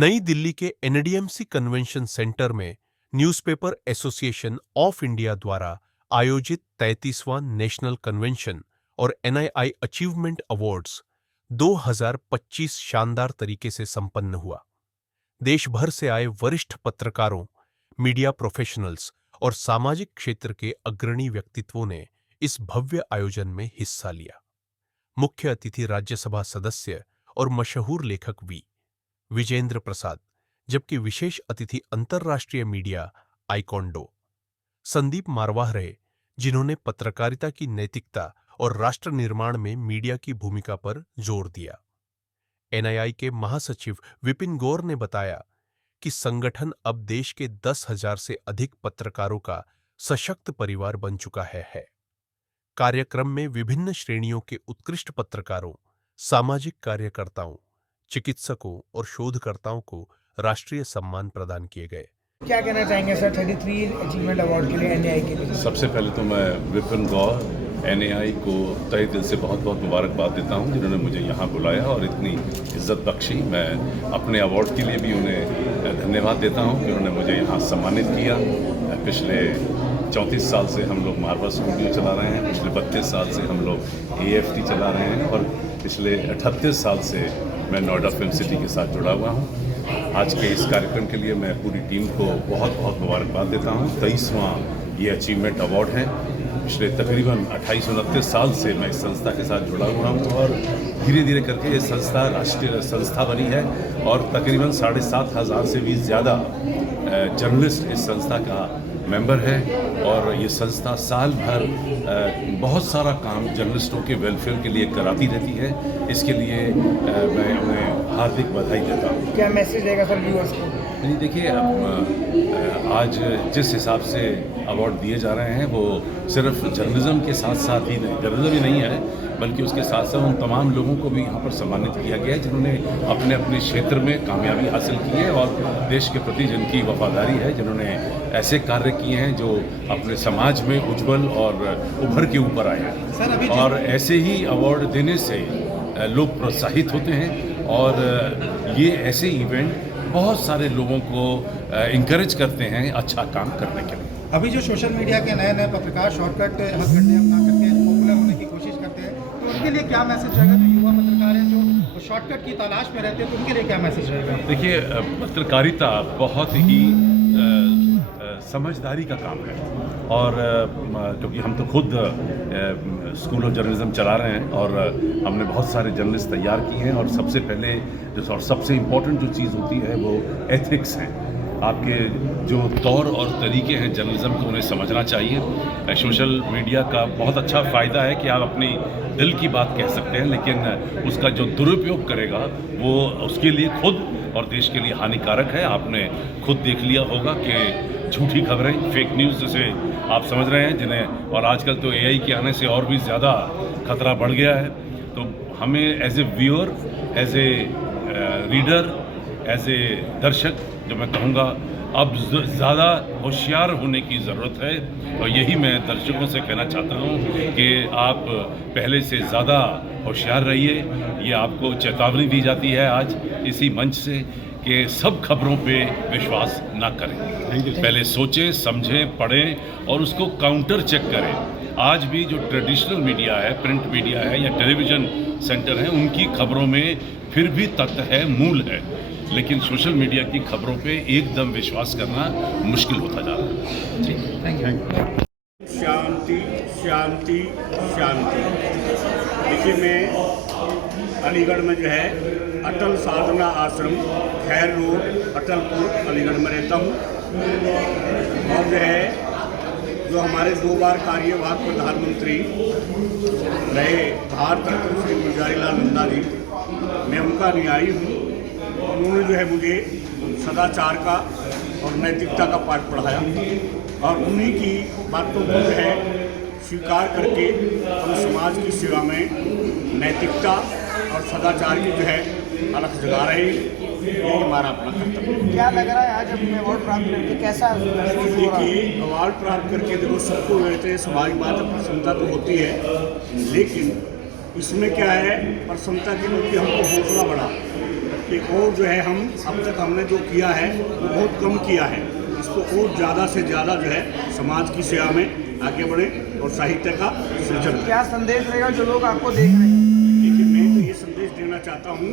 नई दिल्ली के NDMC convention centre में न्यूज़पेपर एसोसिएशन ऑफ इंडिया द्वारा आयोजित 33वां नेशनल कन्वेंशन और एनआईआई अचीवमेंट अवार्ड्स 2025 शानदार तरीके से संपन्न हुआ। देश भर से आए वरिष्ठ पत्रकारों, मीडिया प्रोफेशनल्स और सामाजिक क्षेत्र के अग्रणी व्यक्तित्वों ने इस भव्य आयोजन में हिस्सा लिया। मुख्य अतिथि राज्यसभा सदस्य और मशहूर लेखक विजेंद्र प्रसाद, जबकि विशेष अतिथि अंतर्राष्ट्रीय मीडिया आइकॉन डो संदीप मारवाह रहे, जिन्होंने पत्रकारिता की नैतिकता और राष्ट्र निर्माण में मीडिया की भूमिका पर जोर दिया। एनआईआई के महासचिव विपिन गौर ने बताया कि संगठन अब देश के 10,000 से अधिक पत्रकारों का सशक्त परिवार बन चुका है। कार्यक्रम में विभिन्न श्रेणियों के उत्कृष्ट पत्रकारों, सामाजिक कार्यकर्ताओं, चिकित्सकों और शोधकर्ताओं को राष्ट्रीय सम्मान प्रदान किए गए। क्या कहना चाहेंगे सर 33 अचीवमेंट अवार्ड के लिए एनआईआई के लिए? सबसे पहले तो मैं विपिन गौर एनआईआई को तहे दिल से बहुत बहुत मुबारकबाद देता हूं, जिन्होंने मुझे यहां बुलाया और इतनी इज्जत बख्शी। मैं अपने अवार्ड के लिए भी उन्हें धन्यवाद देता हूं कि उन्होंने मुझे यहां सम्मानित किया। पिछले 34 साल से हम लोग मार्वल स्टूडियो चला रहे हैं, पिछले 32 साल से हम लोग एएफटी चला रहे हैं और पिछले 38 साल से मैं नोएडा फिल्म सिटी के साथ जुड़ा हुआ हूँ। आज के इस कार्यक्रम के लिए मैं पूरी टीम को बहुत बहुत मुबारकबाद देता हूँ। 23वां ये अचीवमेंट अवार्ड है। पिछले तकरीबन 28-29 साल से मैं इस संस्था के साथ जुड़ा हुआ हूँ और धीरे धीरे करके ये संस्था राष्ट्रीय संस्था बनी है और तकरीबन 7,500 से भी ज़्यादा जर्नलिस्ट इस संस्था का मेंबर है और ये संस्था साल भर बहुत सारा काम जर्नलिस्टों के वेलफेयर के लिए कराती रहती है। इसके लिए मैं उन्हें हार्दिक बधाई देता हूँ। क्या मैसेज देगा सर व्यूअर्स को? नहीं, देखिए, आज जिस हिसाब से अवार्ड दिए जा रहे हैं वो सिर्फ जर्नलिज्म के साथ साथ ही नहीं, जर्नलिज्म ही नहीं है बल्कि उसके साथ साथ उन तमाम लोगों को भी यहाँ पर सम्मानित किया गया है जिन्होंने अपने अपने क्षेत्र में कामयाबी हासिल की है और देश के प्रति जिनकी वफादारी है, जिन्होंने ऐसे कार्य किए हैं जो अपने समाज में उज्जवल और उभर के ऊपर आए हैं। और ऐसे ही अवार्ड देने से लोग प्रोत्साहित होते हैं और ये ऐसे इवेंट बहुत सारे लोगों को इंकरेज करते हैं अच्छा काम करने के लिए। अभी जो सोशल मीडिया के नए नए पत्रकार शॉर्टकट हथकंडे अपना करके पॉपुलर होने की कोशिश करते हैं, तो उनके लिए क्या मैसेज रहेगा? जो युवा पत्रकार हैं जो शॉर्टकट की तलाश में रहते हैं, तो उनके लिए क्या मैसेज रहेगा? देखिए, पत्रकारिता बहुत ही समझदारी का काम है और क्योंकि हम तो खुद स्कूल ऑफ जर्नलिज्म चला रहे हैं और हमने बहुत सारे जर्नलिस्ट तैयार किए हैं और सबसे पहले और सबसे इम्पोर्टेंट जो चीज़ होती है वो एथिक्स है। आपके जो तौर और तरीके हैं जर्नलिज्म को उन्हें समझना चाहिए। सोशल मीडिया का बहुत अच्छा फ़ायदा है कि आप अपनी दिल की बात कह सकते हैं, लेकिन उसका जो दुरुपयोग करेगा वो उसके लिए खुद और देश के लिए हानिकारक है। आपने खुद देख लिया होगा कि झूठी खबरें, फेक न्यूज़ जिसे आप समझ रहे हैं, जिन्हें और आजकल तो एआई के आने से और भी ज़्यादा खतरा बढ़ गया है। तो हमें as a viewer, as a reader, as a दर्शक, जो मैं कहूँगा अब ज़्यादा होशियार होने की ज़रूरत है और यही मैं दर्शकों से कहना चाहता हूँ कि आप पहले से ज़्यादा होशियार रहिए। ये आपको चेतावनी दी जाती है आज इसी मंच से कि सब खबरों पे विश्वास ना करें। पहले सोचें, समझें, पढ़ें और उसको काउंटर चेक करें। आज भी जो ट्रेडिशनल मीडिया है, प्रिंट मीडिया है या टेलीविज़न सेंटर हैं, उनकी खबरों में फिर भी तथ्य है, मूल है, लेकिन सोशल मीडिया की खबरों पे एकदम विश्वास करना मुश्किल होता जा रहा है। जी, थैंक यू। शांति शांति शांति। देखिए, मैं अलीगढ़ में जो है अटल साधना आश्रम, खैर रोड, अटलपुर, अलीगढ़ में रहता हूँ और जो है जो हमारे 2 बार कार्यवाहक प्रधानमंत्री रहे भारत रत्न श्री गुलज़ारी लाल नंदा जी, मैं उनका अनुयायी हूँ। उन्होंने जो है मुझे सदाचार का और नैतिकता का पाठ पढ़ाया और उन्हीं की बातों को जो है स्वीकार करके हम समाज की सेवा में नैतिकता और सदाचार की जो है अलख जगा रहे हैं। यही हमारा अपना कर्तव्य है। क्या लग रहा है आज अपने अवार्ड प्राप्त करके कैसा महसूस हो रहा है? देखिए, अवार्ड प्राप्त करके देखो सबको वैसे हैं, स्वाभाविक बात है, प्रसन्नता तो होती है, लेकिन इसमें क्या है प्रसन्नता की, क्योंकि हमको हौसला बढ़ा कि और जो है हम अब तक हमने जो किया है वो बहुत कम किया है, इसको और ज़्यादा से ज़्यादा जो है समाज की सेवा में आगे बढ़े और साहित्य का सृजन करें। क्या संदेश रहेगा जो लोग आपको देख रहे हैं? देखिए, मैं तो ये संदेश देना चाहता हूँ,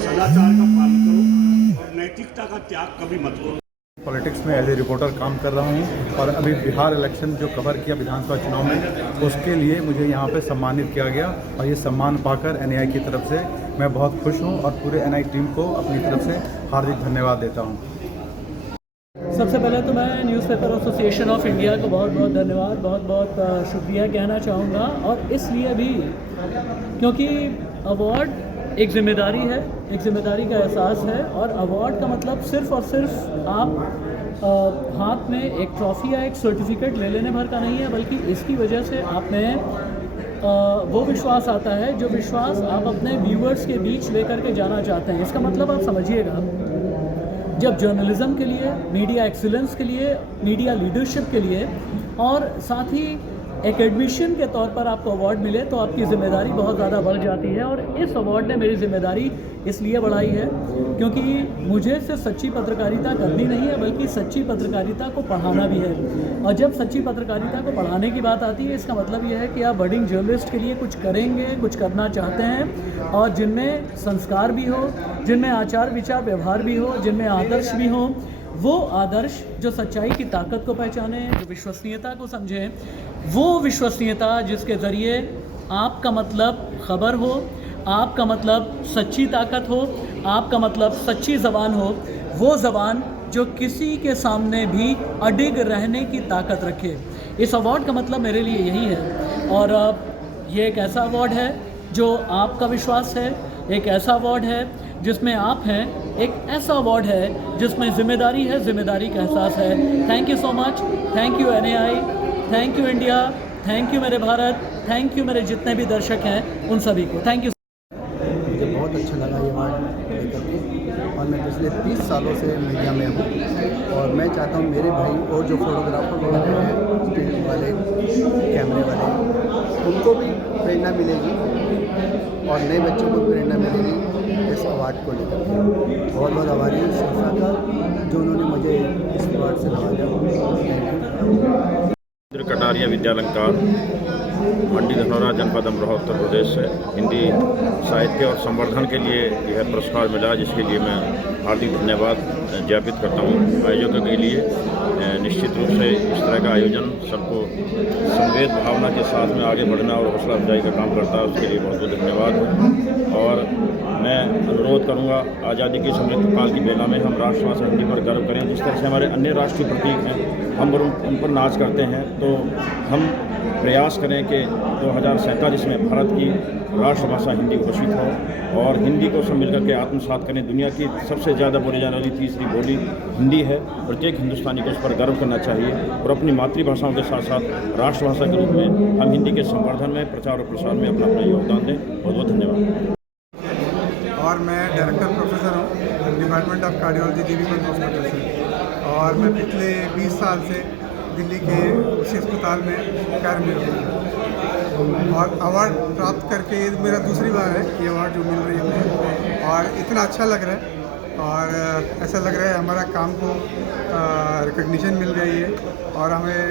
सदाचार का पालन करो और नैतिकता का त्याग कभी मत करो। पॉलिटिक्स में एज ए रिपोर्टर काम कर रहा हूँ और अभी बिहार इलेक्शन जो कवर किया विधानसभा चुनाव में, उसके लिए मुझे यहाँ पे सम्मानित किया गया और ये सम्मान पाकर एनआई की तरफ से मैं बहुत खुश हूँ और पूरे एनआई टीम को अपनी तरफ से हार्दिक धन्यवाद देता हूँ। सबसे पहले तो मैं न्यूज़पेपर एसोसिएशन ऑफ इंडिया को बहुत बहुत धन्यवाद, बहुत बहुत शुक्रिया कहना चाहूँगा, और इसलिए भी क्योंकि अवार्ड एक ज़िम्मेदारी है, एक ज़िम्मेदारी का एहसास है। और अवार्ड का मतलब सिर्फ़ और सिर्फ आप हाथ में एक ट्रॉफ़ी या एक सर्टिफिकेट ले लेने भर का नहीं है, बल्कि इसकी वजह से आप में वो विश्वास आता है जो विश्वास आप अपने व्यूअर्स के बीच लेकर के जाना चाहते हैं। इसका मतलब आप समझिएगा, जब जर्नलिज़म के लिए, मीडिया एक्सीलेंस के लिए, मीडिया लीडरशिप के लिए और साथ ही एकेडमिशियन के तौर पर आपको अवार्ड मिले तो आपकी ज़िम्मेदारी बहुत ज़्यादा बढ़ जाती है। और इस अवार्ड ने मेरी ज़िम्मेदारी इसलिए बढ़ाई है क्योंकि मुझे सिर्फ सच्ची पत्रकारिता करनी नहीं है, बल्कि सच्ची पत्रकारिता को पढ़ाना भी है। और जब सच्ची पत्रकारिता को पढ़ाने की बात आती है, इसका मतलब यह है कि आप बडिंग जर्नलिस्ट के लिए कुछ करेंगे, कुछ करना चाहते हैं, और जिनमें संस्कार भी हो, जिनमें आचार विचार व्यवहार भी हो, जिनमें आदर्श भी हो। वो आदर्श जो सच्चाई की ताकत को पहचाने, जो विश्वसनीयता को समझें, वो विश्वसनीयता जिसके ज़रिए आपका मतलब खबर हो, आपका मतलब सच्ची ताकत हो, आपका मतलब सच्ची ज़बान हो, वो ज़बान जो किसी के सामने भी अडिग रहने की ताकत रखे। इस अवार्ड का मतलब मेरे लिए यही है। और ये एक ऐसा अवार्ड है जो आपका विश्वास है, एक ऐसा अवार्ड है जिसमें आप हैं, एक ऐसा अवार्ड है जिसमें ज़िम्मेदारी है, ज़िम्मेदारी का एहसास है। Thank you so much, thank you NI, thank you India, thank you मेरे भारत, थैंक यू मेरे जितने भी दर्शक हैं उन सभी को, थैंक यू। मुझे बहुत अच्छा लगा ये अवार्ड लेकर के, और मैं पिछले 30 सालों से मीडिया में हूँ और मैं चाहता हूँ मेरे भाई और जो फोटोग्राफर वगैरह हैं, स्टील वाले, कैमरे वाले, उनको भी प्रेरणा मिलेगी और नए बच्चों को प्रेरणा मिलेगी इस अवार्ड को लेकर के। बहुत बहुत आभारी हूँ संस्था का जो उन्होंने मुझे इस अवार्ड से नवाजा। कटारिया विद्यालंकार, मंडी धनौरा, जनपद अमरोहा, उत्तर प्रदेश से हिंदी साहित्य और संवर्धन के लिए यह पुरस्कार मिला, जिसके लिए मैं हार्दिक धन्यवाद ज्ञापित करता हूँ आयोजकों के लिए। निश्चित रूप से इस तरह का आयोजन सबको संवेद भावना के साथ में आगे बढ़ना और हौसला अफजाई का काम करता है, उसके लिए बहुत बहुत धन्यवाद। और मैं अनुरोध करूँगा, आज़ादी की समृद्ध काल की बेला में हम राष्ट्रभाषा हिंदी पर गर्व करें। जिस तरह से हमारे अन्य राष्ट्रीय प्रतीक हैं, हम उन पर नाच करते हैं, तो हम प्रयास करें कि 2047 में भारत की राष्ट्रभाषा हिंदी घोषित हो और हिंदी को सब मिलकर के आत्मसात करें। दुनिया की सबसे ज़्यादा बोली जाने वाली तीसरी बोली हिंदी है। प्रत्येक हिंदुस्तानी को उस पर गर्व करना चाहिए और अपनी मातृभाषाओं के साथ साथ राष्ट्रभाषा के रूप में हम हिंदी के संवर्धन में, प्रचार और प्रसार में अपना अपना योगदान दें। बहुत बहुत धन्यवाद। और मैं डायरेक्टर प्रोफेसर हूँ department of cardiology G B Pant hospital से, और मैं पिछले 20 साल से दिल्ली के उसी अस्पताल में कार्यरत हूँ और अवार्ड प्राप्त करके ये मेरा दूसरी बार है ये अवार्ड जो मिल रही है मुझे, और इतना अच्छा लग रहा है और ऐसा लग रहा है हमारा काम को रिकग्निशन मिल गई है और हमें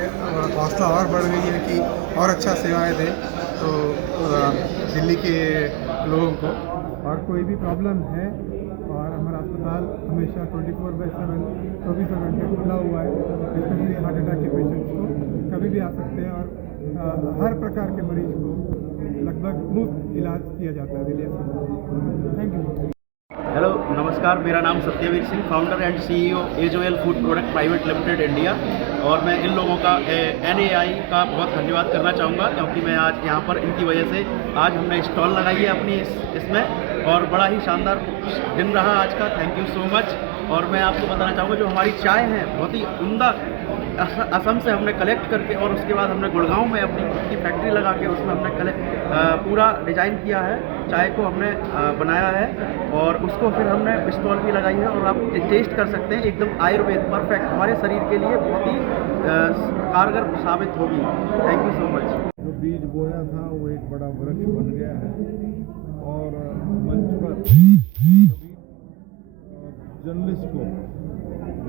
हौसला और बढ़ गई है कि और अच्छा सेवाएं दें तो दिल्ली के लोगों को। और कोई भी प्रॉब्लम है और हमारा अस्पताल हमेशा 24/7 24 घंटे खुला हुआ है, स्पेशली हार्ट अटैक के पेशेंट्स को कभी भी आ सकते हैं और हर प्रकार के मरीज को लगभग मुफ्त इलाज किया जाता है दिल्ली अस्पताल। Thank you. हेलो, नमस्कार, मेरा नाम Satyaveer Singh, founder and CEO एजोएल food product private limited India. और मैं इन लोगों का एनएआई का बहुत धन्यवाद करना चाहूँगा क्योंकि मैं आज यहाँ पर इनकी वजह से आज हमने स्टॉल लगाई है अपनी इसमें और बड़ा ही शानदार दिन रहा आज का। Thank you so much. और मैं आपको बताना चाहूँगा जो हमारी चाय है बहुत ही उम्दा असम से हमने कलेक्ट करके और उसके बाद हमने गुड़गांव में अपनी फैक्ट्री लगा के उसमें हमने पूरा डिज़ाइन किया है, चाय को हमने बनाया है और उसको फिर हमने स्टॉल भी लगाई है और आप टेस्ट कर सकते हैं। एकदम आयुर्वेद परफेक्ट, हमारे शरीर के लिए बहुत ही कारगर साबित होगी। Thank you so much. जो बीज बोया था वो एक बड़ा वृक्ष बन गया है और मंच पर सभी को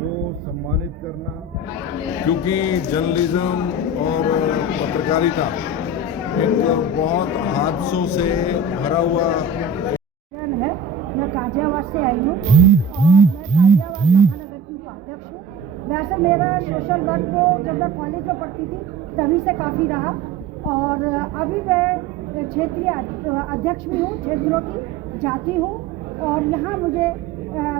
वो सम्मानित करना, क्योंकि जर्नलिज्म और पत्रकारिता एक बहुत हादसों से भरा हुआ है। मैं गाजियाबाद से आई हूँ और मैं गाजियाबाद महानगर की उपाध्यक्ष हूँ। वैसे मेरा सोशल वर्क को जब मैं कॉलेज में पढ़ती थी तभी से काफ़ी रहा और अभी मैं क्षेत्रीय अध्यक्ष भी हूँ, क्षेत्रों की जाती हूँ और यहाँ मुझे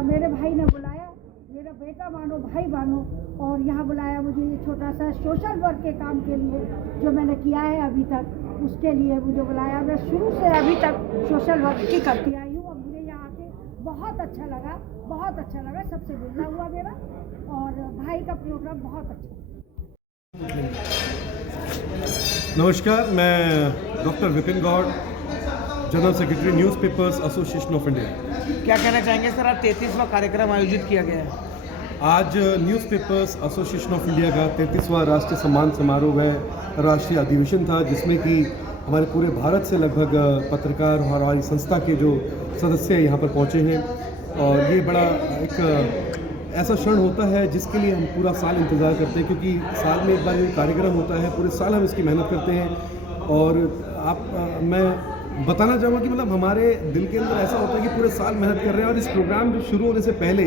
मेरे भाई ने बुलाया, मेरा बेटा मानो भाई मानो, और यहाँ बुलाया मुझे ये छोटा सा सोशल वर्क के काम के लिए जो मैंने किया है अभी तक, उसके लिए मुझे बुलाया। मैं शुरू से अभी तक सोशल वर्क की करती आई हूँ और मुझे यहाँ आके बहुत अच्छा लगा, बहुत अच्छा लगा। सबसे मिलना हुआ मेरा और भाई का प्रोग्राम बहुत अच्छा। नमस्कार, मैं doctor Vipin Gaur, general secretary newspapers association of India. क्या कहना चाहेंगे सर, आज 33वां कार्यक्रम आयोजित किया गया है? आज न्यूज़पेपर्स एसोसिएशन ऑफ इंडिया का 33वां राष्ट्रीय सम्मान समारोह व राष्ट्रीय अधिवेशन था, जिसमें कि हमारे पूरे भारत से लगभग पत्रकार और हमारी संस्था के जो सदस्य यहाँ पर पहुँचे हैं। और ये बड़ा एक ऐसा क्षण होता है जिसके लिए हम पूरा साल इंतज़ार करते हैं, क्योंकि साल में एक बार ये कार्यक्रम होता है, पूरे साल हम इसकी मेहनत करते हैं। और मैं बताना चाहूँगा कि मतलब हमारे दिल के अंदर ऐसा होता है कि पूरे साल मेहनत कर रहे हैं और इस प्रोग्राम जो शुरू होने से पहले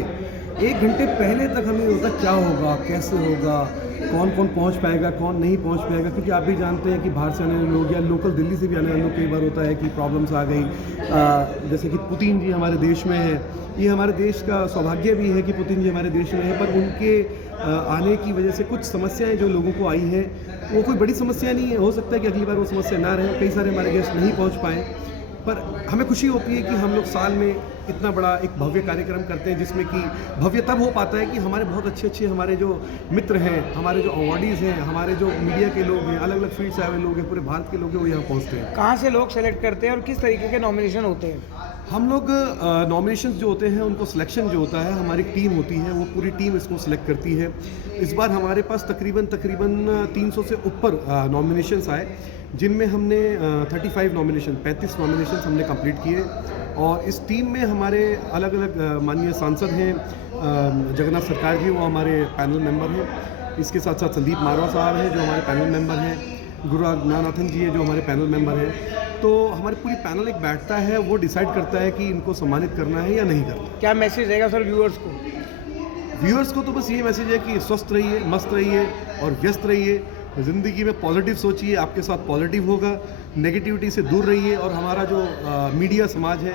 1 घंटे पहले तक हमें होता क्या होगा, कैसे होगा, कौन कौन पहुंच पाएगा, कौन नहीं पहुंच पाएगा, क्योंकि आप भी जानते हैं कि बाहर से आने वाले लोग या लोकल दिल्ली से भी आने वाले लोग कई बार होता है कि प्रॉब्लम्स आ गई। जैसे कि पुतिन जी हमारे देश में है, ये हमारे देश का सौभाग्य भी है कि पुतिन जी हमारे देश में है, पर उनके आने की वजह से कुछ समस्याएं जो लोगों को आई हैं वो कोई बड़ी समस्या नहीं है। हो सकता है कि अगली बार वो समस्या ना रहे, कई सारे हमारे गेस्ट नहीं पहुँच पाए, पर हमें खुशी होती है कि हम लोग साल में इतना बड़ा एक भव्य कार्यक्रम करते हैं, जिसमें कि भव्य तब हो पाता है कि हमारे बहुत अच्छे हमारे जो मित्र हैं, हमारे जो अवार्डीज़ हैं, हमारे जो मीडिया के लोग हैं, अलग अलग फील्ड से आए हुए लोग हैं, पूरे भारत के लोग हैं, वो यहाँ पहुँचते हैं। कहाँ से लोग सेलेक्ट करते हैं और किस तरीके के नॉमिनेशन होते हैं? हम लोग नॉमिनेशंस जो होते हैं उनको सिलेक्शन जो होता है, हमारी टीम होती है, वो पूरी टीम इसको सिलेक्ट करती है। इस बार हमारे पास तकरीबन 300 से ऊपर नॉमिनेशंस आए, जिनमें हमने 35 नॉमिनेशंस हमने कंप्लीट किए। और इस टीम में हमारे अलग अलग माननीय सांसद हैं, जगन्नाथ सरकार जी, वो हमारे पैनल मेंबर हैं। इसके साथ साथ संदीप मारवा साहब हैं जो हमारे पैनल मेंबर हैं, गुरु ज्ञानाथन जी हैं जो हमारे पैनल मेंबर हैं। तो हमारी पूरी पैनल एक बैठता है, वो डिसाइड करता है कि इनको सम्मानित करना है या नहीं करना। क्या मैसेज रहेगा सर व्यूअर्स को? व्यूअर्स को तो बस ये मैसेज है कि स्वस्थ रहिए, मस्त रहिए और व्यस्त रहिए, ज़िंदगी में पॉजिटिव सोचिए, आपके साथ पॉजिटिव होगा, नेगेटिविटी से दूर रहिए। और हमारा जो मीडिया समाज है,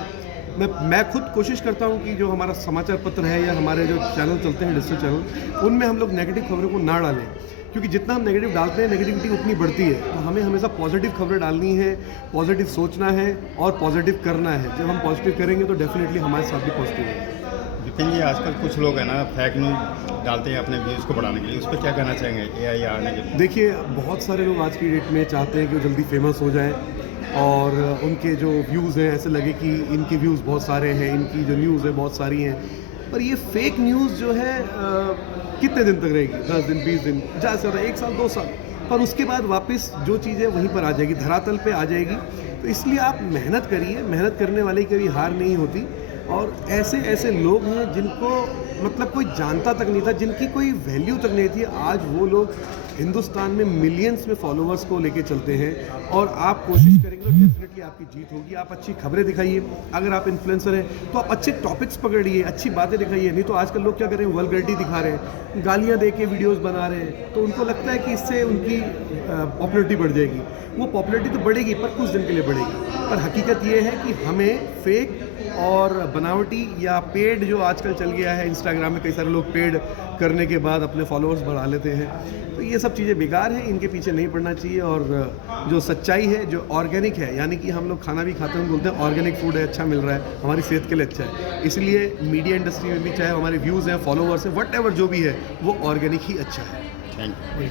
मैं खुद कोशिश करता हूं कि जो हमारा समाचार पत्र है या हमारे जो चैनल चलते हैं डिजिटल चैनल, उनमें हम लोग नेगेटिव खबरों को ना डालें, क्योंकि जितना हम नेगेटिव डालते हैं नेगेटिविटी उतनी बढ़ती है। तो हमें हमेशा पॉजिटिव खबरें डालनी है, पॉजिटिव सोचना है और पॉजिटिव करना है। जब हम पॉजिटिव करेंगे तो डेफिनेटली हमारे साथ भी पॉजिटिव है। विपिन जी, आजकल कुछ लोग हैं ना फेक न्यूज़ डालते हैं अपने व्यूज़ को बढ़ाने के लिए, उस पर क्या कहना चाहेंगे AI आने के लिए? देखिए, बहुत सारे लोग आज की डेट में चाहते हैं कि वो जल्दी फेमस हो जाएं और उनके जो व्यूज़ हैं ऐसे लगे कि इनके व्यूज़ बहुत सारे हैं, इनकी जो न्यूज़ है बहुत सारी हैं। पर ये फेक न्यूज़ जो है कितने दिन तक रहेगी? 10 दिन, 20 दिन, ज़्यादा से ज़्यादा 1 साल 2 साल, पर उसके बाद वापस जो चीज़ है वहीं पर आ जाएगी, धरातल पे आ जाएगी। तो इसलिए आप मेहनत करिए, मेहनत करने वाले की कभी हार नहीं होती। और ऐसे लोग हैं जिनको मतलब कोई जानता तक नहीं था, जिनकी कोई वैल्यू तक नहीं थी, आज वो लोग हिंदुस्तान में मिलियंस में फॉलोअर्स को लेके चलते हैं। और आप कोशिश करेंगे तो डेफिनेटली आपकी जीत होगी। आप अच्छी खबरें दिखाइए, अगर आप इन्फ्लुएंसर हैं तो आप अच्छे टॉपिक्स पकड़िए, अच्छी बातें दिखाइए। नहीं तो आजकल लोग क्या कर रहे हैं, वल्गरिटी दिखा रहे हैं, गालियाँ दे के वीडियोज़ बना रहे हैं, तो उनको लगता है कि इससे उनकी पॉपुलरिटी बढ़ जाएगी। वो पॉपुलरिटी तो बढ़ेगी पर कुछ दिन के लिए बढ़ेगी, पर हकीकत ये है कि हमें फेक और बनावटी या पेड जो आजकल चल गया है, इंस्टाग्राम में कई सारे लोग पेड करने के बाद अपने फॉलोअर्स बढ़ा लेते हैं, तो ये सब चीज़ें बेकार हैं, इनके पीछे नहीं पड़ना चाहिए। और जो सच्चाई है, जो ऑर्गेनिक है, यानी कि हम लोग खाना भी खाते हैं, बोलते हैं ऑर्गेनिक फूड है, अच्छा मिल रहा है, हमारी सेहत के लिए अच्छा है, इसलिए मीडिया इंडस्ट्री में भी चाहे हमारे व्यूज़ हैं, फॉलोअर्स हैं, व्हाटएवर जो भी है वो ऑर्गेनिक ही अच्छा है। Thank you.